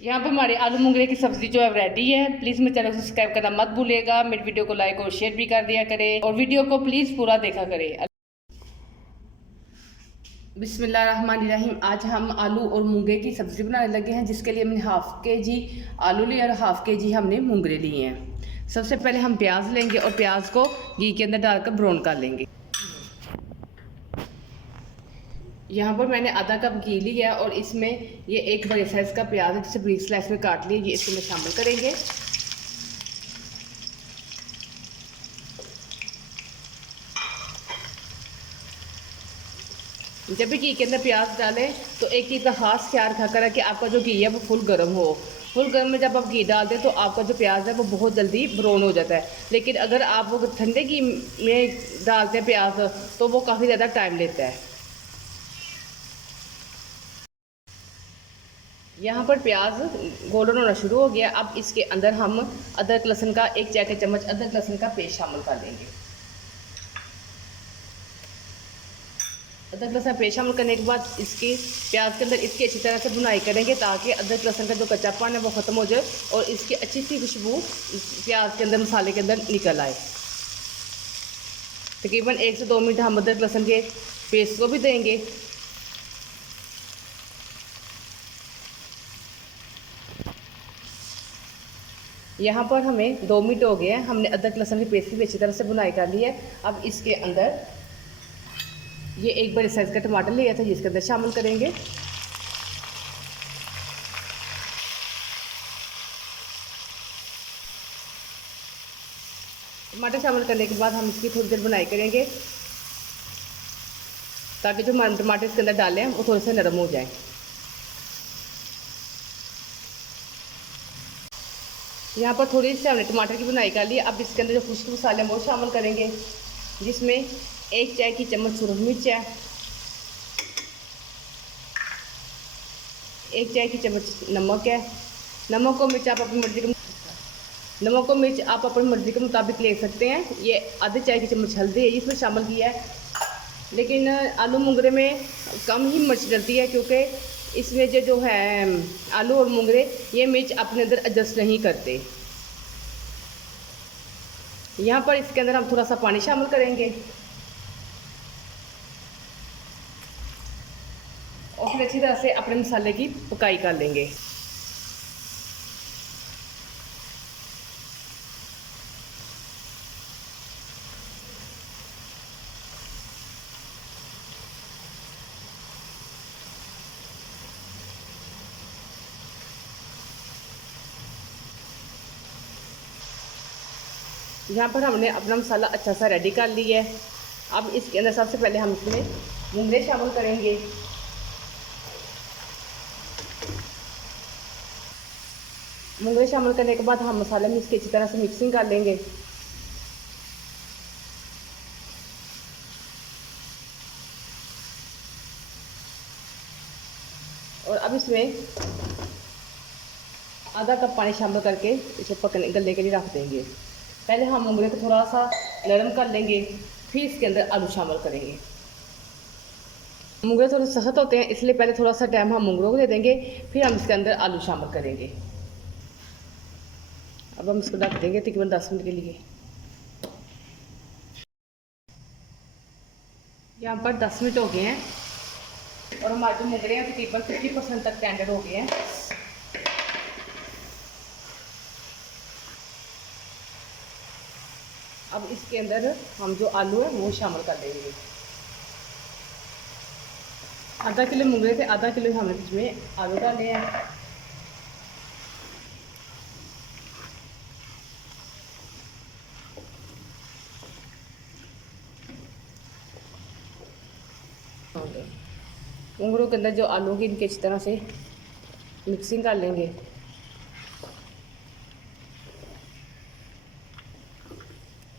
यहाँ पर हमारे आलू मूंगरे की सब्ज़ी जो है रेडी है। प्लीज़ मेरे चैनल को सब्सक्राइब करना मत भूलिएगा। मेरे वीडियो को लाइक और शेयर भी कर दिया करें और वीडियो को प्लीज़ पूरा देखा करें। बिस्मिल्लाहिर्रहमानिर्रहीम। आज हम आलू और मूंगे की सब्ज़ी बनाने लगे हैं, जिसके लिए हमने हाफ़ के जी आलू लिए और हाफ़ के जी हमने मूंगरे लिए हैं। सबसे पहले हम प्याज लेंगे और प्याज को घी के अंदर डालकर ब्राउन कर लेंगे। यहाँ पर मैंने आधा कप घी लिया और इसमें ये एक बड़े साइज़ का प्याज है जिसे ब्रीक स्लाइस में काट लिया, ये इसमें शामिल करेंगे। जब भी घी के अंदर प्याज डालें तो एक चीज़ का खास ख्याल रखा करें कि आपका जो घी है वो फुल गर्म हो। फुल गर्म में जब आप घी डाल दें तो आपका जो प्याज है वो बहुत जल्दी ब्राउन हो जाता है, लेकिन अगर आप वो ठंडे घी में डालते हैं प्याज तो वो काफ़ी ज़्यादा टाइम लेता है। यहाँ पर प्याज गोल्डन होना शुरू हो गया। अब इसके अंदर हम अदरक लहसुन का 1 चाय का चम्मच अदरक लहसुन का पेस्ट शामिल कर देंगे। अदरक लहसुन पेस्ट शामिल करने के बाद इसकी प्याज के अंदर इसकी अच्छी तरह से भुनाई करेंगे ताकि अदरक लहसुन का जो कच्चापन है वो ख़त्म हो जाए और इसकी अच्छी सी खुशबू प्याज के अंदर मसाले के अंदर निकल आए। तकरीबन 1 से 2 मिनट हम अदरक लहसुन के पेस्ट को भी देंगे। यहाँ पर हमें 2 मिनट हो गए हैं, हमने अदरक लहसुन की पेस्ट की अच्छी तरह से भुनाई कर ली है। अब इसके अंदर ये एक बड़े साइज़ का टमाटर लिया था जिसके अंदर शामिल करेंगे। टमाटर शामिल करने के बाद हम इसकी थोड़ी देर बुनाई करेंगे ताकि जो हम टमाटर इसके अंदर डालें वो थोड़े से नरम हो जाए। यहाँ पर थोड़ी सी हमने टमाटर की बुनाई कर ली। अब इसके अंदर जो खुश्क मसाले हैं वो शामिल करेंगे, जिसमें 1 चाय की चम्मच सूरज मिर्च है, 1 चाय की चम्मच नमक है। नमक और मिर्च आप अपनी मर्ज़ी के नमक और मिर्च आप अपनी मर्ज़ी के मुताबिक ले सकते हैं। ये आधे चाय की चम्मच हल्दी है इसमें शामिल किया है, लेकिन आलू मूंगरे में कम ही मिर्च डलती है क्योंकि इसमें जो है आलू और मूंगरे ये मिर्च अपने अंदर एडजस्ट नहीं करते। यहाँ पर इसके अंदर हम थोड़ा सा पानी शामिल करेंगे और फिर अच्छी तरह से अपने मसाले की पकाई कर लेंगे। यहाँ पर हमने अपना मसाला अच्छा सा रेडी कर लिया है। अब इसके अंदर सबसे पहले हम इसमें मूंगरे शामिल करेंगे। मूंगरे शामिल करने के बाद हम मसाले में इसकी अच्छी तरह से मिक्सिंग कर लेंगे। और अब इसमें आधा कप पानी शामिल करके इसे पकने गलने के लिए रख देंगे। पहले हम मूंगरे को थोड़ा सा नरम कर लेंगे, फिर इसके अंदर आलू शामिल करेंगे। मूंगरे थोड़े सख्त होते हैं इसलिए पहले थोड़ा सा टाइम हम मूंगरों को दे देंगे, फिर हम इसके अंदर आलू शामिल करेंगे। अब हम इसको ढक देंगे तकरीबन 10 मिनट के लिए। यहाँ पर 10 मिनट हो गए हैं और हमारे जो मूंगरे हैं तकरीबन 50% तक टेंडर हो गए हैं। अब इसके अंदर हम जो आलू है वो शामिल कर देंगे। आधा किलो मूंगरे थे, आधा किलो हमने इसमें आलू डाले हैं। मूंगरों के अंदर जो आलू की इनके इस तरह से मिक्सिंग कर लेंगे।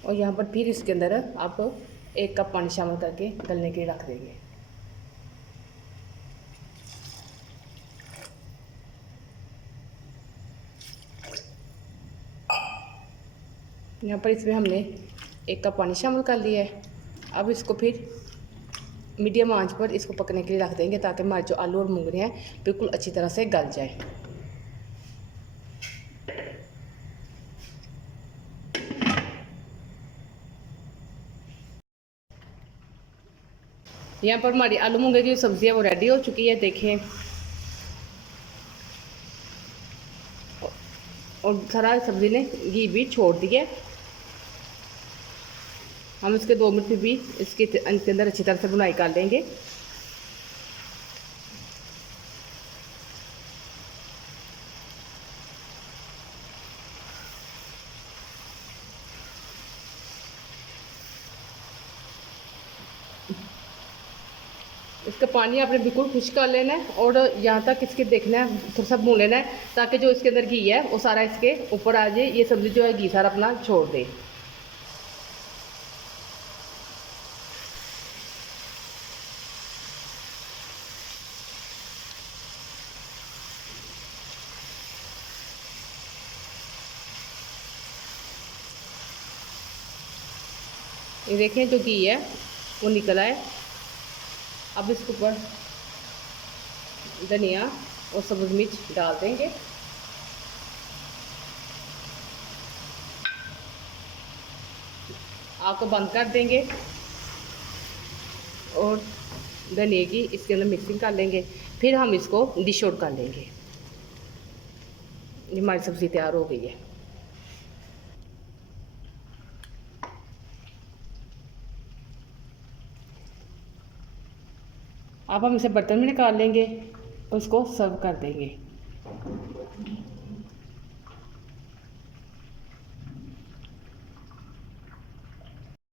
और यहाँ पर फिर इसके अंदर आप 1 कप पानी शामिल करके गलने के लिए रख देंगे। यहाँ पर इसमें हमने 1 कप पानी शामिल कर लिया है। अब इसको फिर मीडियम आंच पर इसको पकने के लिए रख देंगे ताकि हमारे जो आलू और मूंगरे हैं बिल्कुल अच्छी तरह से गल जाए। यहाँ पर हमारी आलू मूंगे की सब्ज़ी है वो रेडी हो चुकी है, देखें। और सारा सब्ज़ी ने घी भी छोड़ दिया। हम इसके 2 मिनट में भी इसके अंदर अच्छी तरह से भुनाई कर लेंगे। इसका पानी आपने बिल्कुल खुश्क कर लेना है और यहाँ तक इसके देखना है, थोड़ा सा भून लेना है ताकि जो इसके अंदर घी है वो सारा इसके ऊपर आ जाए, ये सब्ज़ी जो है घी सारा अपना छोड़ दे। ये देखें जो घी है वो निकल आए। अब इसके ऊपर धनिया और सब्ज़ मिर्च डाल देंगे। आग को बंद कर देंगे और धनिया की इसके अंदर मिक्सिंग कर लेंगे। फिर हम इसको डिश आउट कर लेंगे। ये हमारी सब्ज़ी तैयार हो गई है। अब हम इसे बर्तन में निकाल लेंगे और उसको सर्व कर देंगे।